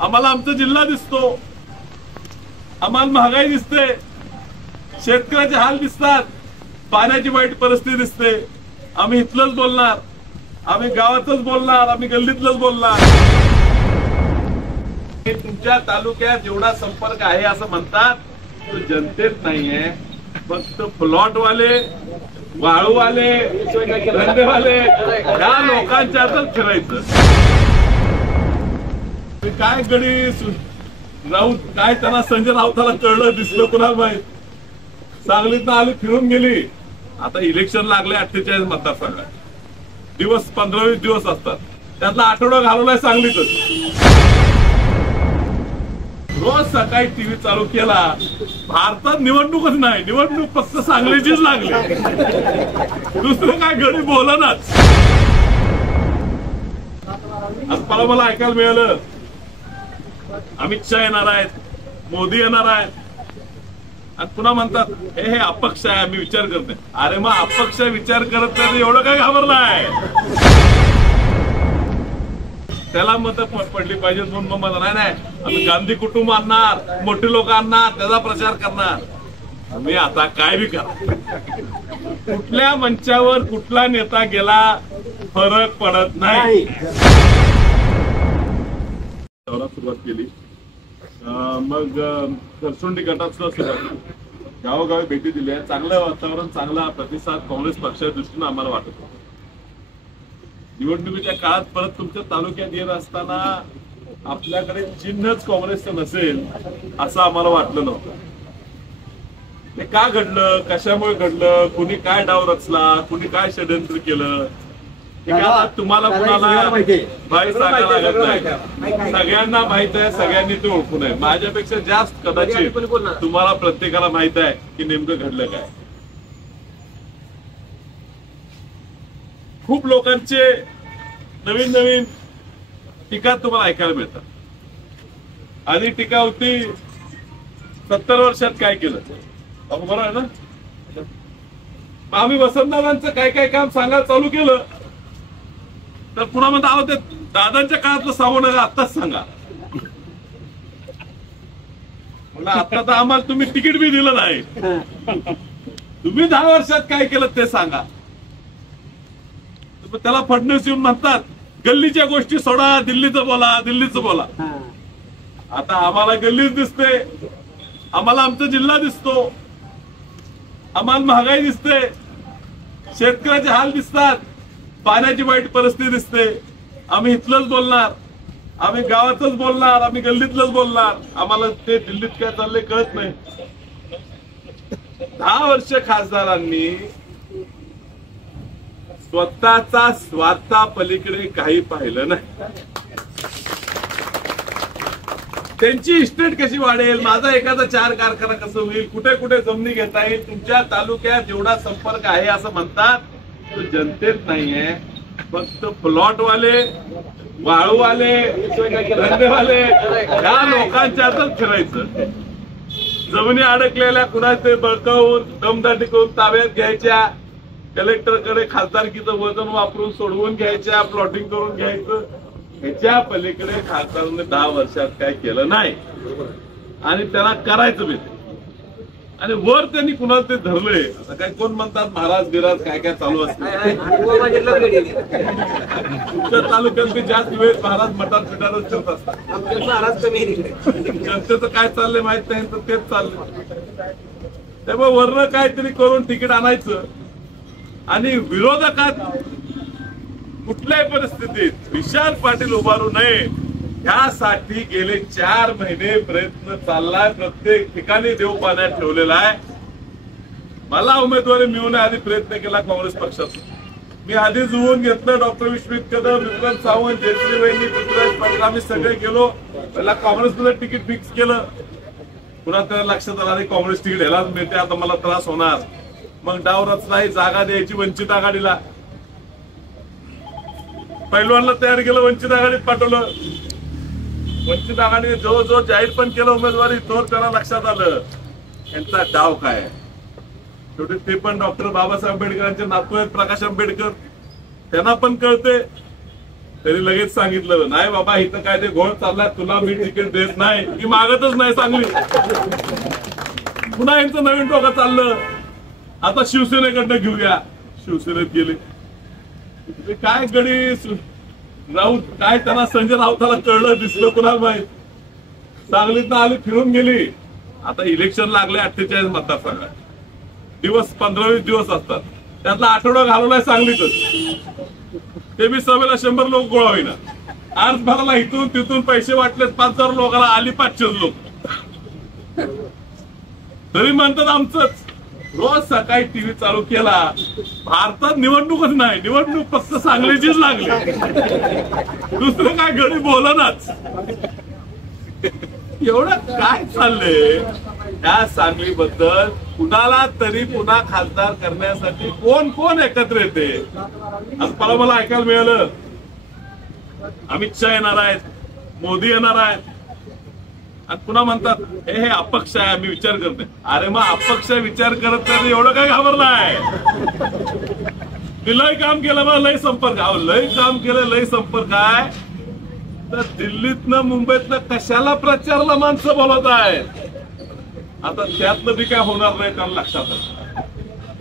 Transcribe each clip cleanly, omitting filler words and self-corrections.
आम्हाला आमचा जिल्हा दिसतो, आम्हाला महागाई दिसते, शेतकऱ्याचे हाल दिसतात, पाण्याची वाईट परिस्थिती दिसते. आम्ही इथलंच बोलणार, आम्ही गावातच बोलणार, आम्ही गल्लीतलंच बोलणार. तुमच्या तालुक्यात एवढा संपर्क आहे असं म्हणतात, तो जनतेत नाहीये. फक्त प्लॉटवाले, वाळूवाले, धंदेवाले या लोकांच्यातच फिरायचं. काय गडी राऊत, काय त्यांना संजय राऊताला कळलं दिसलं कुणाला माहित. सांगलीत आली, फिरून गेली. आता इलेक्शन लागले 48 मतदारसंघात, दिवस 15-20 दिवस असतात, त्यातला आठवडा घालवलाय सांगलीतच. रोज सकाळी टीव्ही चालू केला, भारतात निवडणूकच नाही, निवडणूक फक्त सांगलीचीच लागली, दुसरं काय घडी बोलनाच. आज मला ऐकायला मिळालं अमित शहा येणार आहेत, मोदी येणार आहेत, आणि पुन्हा म्हणतात हे अपक्ष आहे, मी विचार करते. अरे मग अपक्ष विचार करत नाही एवढं काय घाबरलाय? त्याला मत पडली पाहिजे म्हणून मग मला नाही, आम्ही गांधी कुटुंब आणणार, मोठी लोक आणणार, त्याचा प्रचार करणार. मी आता काय बी करा, कुठल्या मंचावर कुठला नेता गेला फरक पडत नाही. सुरुवात केली, मग खरसुंडी गटात सुरुवात, गावोगावी भेटी दिल्या. चांगलं वातावरण, चांगला प्रतिसाद काँग्रेस पक्षाच्या दृष्टीनं आम्हाला वाटत होता. निवडणुकीच्या काळात परत तुमच्या तालुक्यात येत असताना आपल्याकडे चिन्हच काँग्रेसचं नसेल असं आम्हाला वाटलं नव्हतं. ते का घडलं, कशामुळे घडलं, कुणी काय डाव रचला, कुणी काय षडयंत्र केलं, तुम्हाला कुणाला भाई सांगायला लागत नाही. सगळ्यांना माहित आहे, सगळ्यांनी ते ओळखून आहे. माझ्यापेक्षा जास्त कदाचित तुम्हाला प्रत्येकाला माहित आहे की नेमकं घडलं काय. खूप लोकांचे नवीन नवीन टीका तुम्हाला ऐकायला मिळतात. आधी टीका होती 70 वर्षात काय केलं, बरोबर आहे ना. आम्ही वसंतदादांचं काय काय काम सांगायला चालू केलं तर पुन्हा म्हणता आहो ते दादांच्या काळातलं सांगू नका, आत्ताच सांगा. म्हणलं आता तर आम्हाला तुम्ही तिकीट बी दिलं नाही, तुम्ही 10 वर्षात काय केलं ते सांगा. त्याला फडणवीस येऊन म्हणतात गल्लीच्या गोष्टी सोडा, दिल्लीचं बोला, दिल्लीचं बोला. आता आम्हाला गल्लीच दिसते, आम्हाला आमचा जिल्हा दिसतो, आम्हाला महागाई दिसते, शेतकऱ्याचे हाल दिसतात, पाण्याची वाईट परिस्थिती दिसते. आम्ही इथलंच बोलणार, आम्ही गावातच बोलणार, आम्ही गल्लीतलंच बोलणार. आम्हाला ते दिल्लीत काय चाललंय कळत नाही. 10 वर्ष खासदारांनी स्वतःचा स्वार्था पलीकडे काही पाहिलं नाही. त्यांची इस्टेट कशी वाढेल, माझा एखादा 4 कारखाना कसं होईल, कुठे कुठे जमिनी घेता येईल. तुमच्या तालुक्यात एवढा संपर्क आहे असं म्हणतात, तो जनतेत नाहीये. फक्त प्लॉटवाले, वाळूवाले, धंदेवाले या लोकांच्यातच फिरायचं. जमिनी अडकलेल्या कुणाचे बळकावून दमदाटी करून ताब्यात घ्यायच्या, कलेक्टरकडे खासदारकीचं वजन वापरून सोडवून घ्यायच्या, प्लॉटिंग करून घ्यायचं. ह्याच्या पलीकडे खासदारांनी 10 वर्षात काय केलं नाही आणि त्याला करायचं बी. आणि वर त्यांनी कुणाला ते धरलंय. आता काय कोण म्हणतात महाराज बिराज काय काय चालू असतं. तुमच्या तालुक्यात जास्त वेळ महाराज मटार पिटारच करत असतात. जनतेचं काय चाललंय माहित नाही तर तेच चाललंय. त्यामुळे वरनं काहीतरी करून तिकीट आणायचं आणि विरोधकात कुठल्याही परिस्थितीत विशाल पाटील उभारू नये ह्यासाठी गेले 4 महिने प्रयत्न चाललाय. प्रत्येक ठिकाणी देव पाण्यात ठेवलेला आहे. मला उमेदवारी मिळवण्याआधी प्रयत्न केला काँग्रेस पक्षाचा. मी आधी जुळवून घेतलं. डॉक्टर विश्वजित कदम, विक्रम सावंत, जयश्री वहिनी, पृथ्वीराज पाटील आम्ही सगळे गेलो. पहिला काँग्रेसमध्ये तिकीट फिक्स केलं. पुन्हा त्याला लक्षात आलं काँग्रेस तिकीट ह्यालाच मिळते, आता मला त्रास होणार. मग डाव रचना, जागा द्यायची वंचित आघाडीला. पैलवानला तयार केलं, वंचित आघाडीत पाठवलं. वंचित आघाडीने जवळजवळ जाहीर पण केलं उमेदवारी. तर त्याला लक्षात आलं यांचा डाव काय. शेवटी ते पण डॉक्टर बाबासाहेब आंबेडकरांचे नातू आहेत, प्रकाश आंबेडकर. त्यांना पण कळते तरी लगेच सांगितलं नाही बाबा इथं काय ते घोळ चाललाय, तुला मी तिकीट देत नाही, मी मागतच नाही सांगली. पुन्हा यांचं नवीन टोका चाललं, आता शिवसेनेकडनं घेऊया. शिवसेनेत गेले काय गडी राऊत, काय त्यांना संजय राऊताला कळलं दिसलं कुणाला माहित. सांगलीतनं आली फिरून गेली. आता इलेक्शन लागले 48 मतदारसंघात, दिवस 15-20 दिवस असतात, त्यातला आठवडा घालवलाय सांगलीतच. ते बी सभेला 100 लोक गोळा होईना. अर्ज भरायला इथून तिथून पैसे वाटले 5,000 लोकांना, आली 500 लोक. तरी म्हणतात आमचंच. रोज सकाळी टीव्ही चालू केला, भारतात निवडणूकच नाही, निवडणूक फक्त सांगलीचीच लागली, दुसरं काय घरी बोलनाच. एवढं काय चाललंय त्या सांगलीबद्दल. कुणाला तरी पुन्हा खासदार करण्यासाठी कोण कोण एकत्र येते. आज मला ऐकायला मिळालं अमित शहा येणार आहेत, मोदी येणार आहेत, आणि पुन्हा म्हणतात हे अपक्ष आहे, आम्ही विचार करते. अरे मग अपक्ष विचार करत नाही एवढं काय घाबरलाय. मी लय काम केलं, मला लय संपर्क, लय काम केलं, लय संपर्क आहे. तर दिल्लीतनं मुंबईतनं कशाला प्रचारला माणसं बोलत आहेत. आता त्यातलं बी काय होणार नाही त्यांना लक्षात आहे.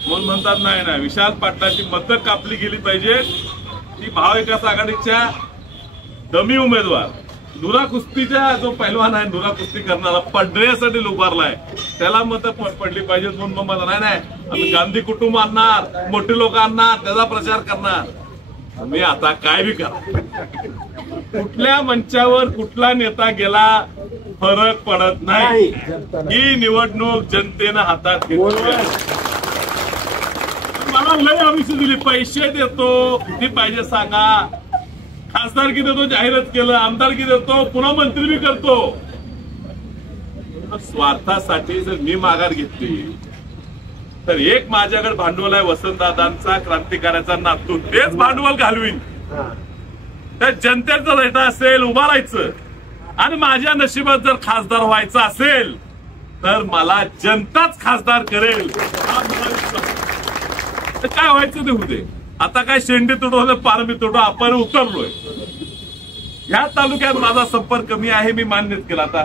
म्हणून म्हणतात नाही विशाल पाटलाची मतं कापली गेली पाहिजे. ती महाविकास आघाडीच्या दमी उमेदवार नुरा कुस्तीच्या जो पैलवान आहे, नुरा कुस्ती करणारा पडण्यासाठी उभारलाय, त्याला मतं पडली पाहिजेत. म्हणून मग मला नाही आम्ही गांधी कुटुंब आणणार, मोठे लोक आणणार, त्याचा प्रचार करणार. मी आता काय बी करा, कुठल्या मंचावर कुठला नेता गेला फरक पडत नाही. ही निवडणूक जनतेनं हातात घेतली. मला लय आमिष दिली, पैसे देतो किती पाहिजे सांगा, खासदारकी देतो जाहीरच केलं, आमदारकी देतो, पुन्हा मंत्री बी करतो. स्वार्थासाठी जर मी माघार घेतली तर एक माझ्याकडे भांडवल आहे वसंतदादांचा, क्रांतिकाराचा नातू, तेच भांडवल घालवीन. त्या जनतेचा रेटा असेल उभा राहायचं, आणि माझ्या नशिबात जर खासदार व्हायचं असेल तर मला जनताच खासदार करेल. काय व्हायचं ते होऊ दे. आता काय शेंडी तुडवलं पारमी तुडव, आपण उतरलोय. ह्या तालुक्यात माझा संपर्क कमी आहे, मी मान्यच केला. आता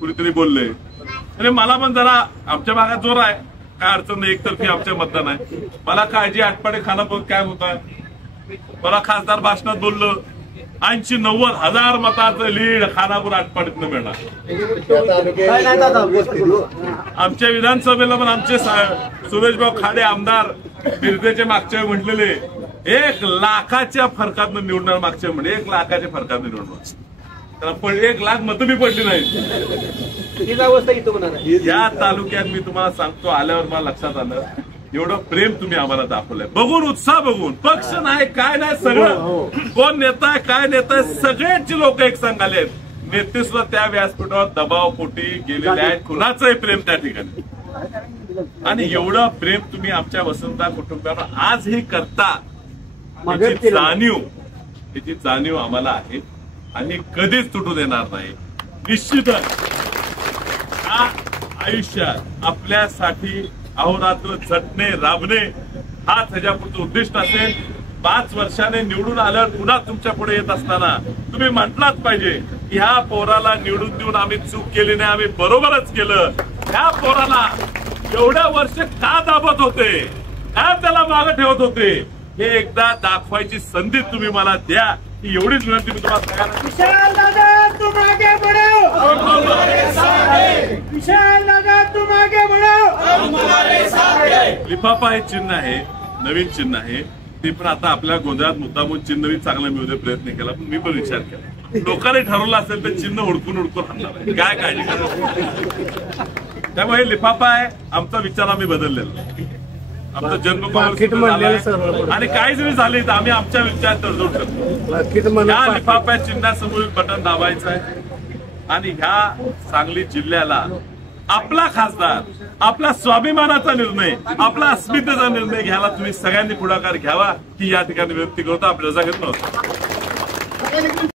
कुणीतरी बोलले अरे मला पण जरा आमच्या भागात जोर आहे, काय अडचण नाही, एकतर्फी आमच्या मतदान आहे. मला काळजी आटपाडे खानापूर काय होत आहे. मला खासदार भाषणात बोललं 80-90 हजार मताचं लीड खानापूर आटपाडीतनं मिळणार. आमच्या विधानसभेला पण आमचे सुरेशभाऊ खाडे आमदार बिरदेचे मागच्या म्हटलेले 1 लाखाच्या फरकातनं निवडणार. मागच्या म्हणजे 1 लाखाच्या फरकातनं निवडणार. पण 1 लाख मतं बी पडली नाही. या तालुक्यात मी तुम्हाला सांगतो, आल्यावर मला लक्षात आलं एवढं प्रेम तुम्ही आम्हाला दाखवलंय. बघून उत्साह बघून, पक्ष नाही काय नाही, सगळं कोण नेता आहे काय नेता आहे सगळ्यांची लोक एक संघ आले आहेत. नेते सुद्धा त्या व्यासपीठावर दबाव पोटी गेलेले आहेत. कुणाचंही प्रेम त्या ठिकाणी. आणि एवढं प्रेम तुम्ही आमच्या वसंतदादा कुटुंबावर आजही करता, याची जाणीव आम्हाला आहे आणि कधीच तुटू देणार नाही. निश्चितच आयुष्यात आपल्यासाठी अहोरात्र झटणे राबणे हाच ह्याच्यापुढचं उद्दिष्ट असेल. 5 वर्षाने निवडून आल्यावर पुन्हा तुमच्या पुढे येत असताना तुम्ही म्हटलाच पाहिजे की ह्या पोराला निवडून देऊन आम्ही चूक केली नाही, आम्ही बरोबरच केलं. ह्या पोराला एवढ्या वर्ष का दाबत होते, का त्याला मागे ठेवत होते, हे एकदा दाखवायची संधी तुम्ही मला द्या. ही एवढीच विनंती मी तुम्हाला तयार आहे. विशाल दादा तुम आगे बढ़ो, हम तुम्हारे साथ हैं. विशाल दादा तुम आगे बढ़ो, हम तुम्हारे साथ हैं. लिफाफा हे चिन्ह आहे, नवीन चिन्ह आहे. ते पण आता आपल्या गोंधळात मुद्दामून चिन्ह चांगलं मिळू दे प्रयत्न केला, पण मी पण विचार केला लोकांनी ठरवलं असेल तर चिन्ह हुडकून आणणार आहे. काय काळजी करा. त्यामुळे लिफाफा आहे, आमचा विचार आम्ही बदललेला. आमचा जन्म आणि काही जरी झाले तर आम्ही आमच्या विचार तडजोड करतो. या लिफाफ्या चिन्हासमोर बटन दाबायचं आहे आणि ह्या सांगली जिल्ह्याला आपला खासदार, आपला स्वाभिमानाचा निर्णय, आपला अस्मितेचा निर्णय घ्यायला तुम्ही सगळ्यांनी पुढाकार घ्यावा. ही या ठिकाणी विनंती करतो. आपल्या रजा घेत नव्हतं.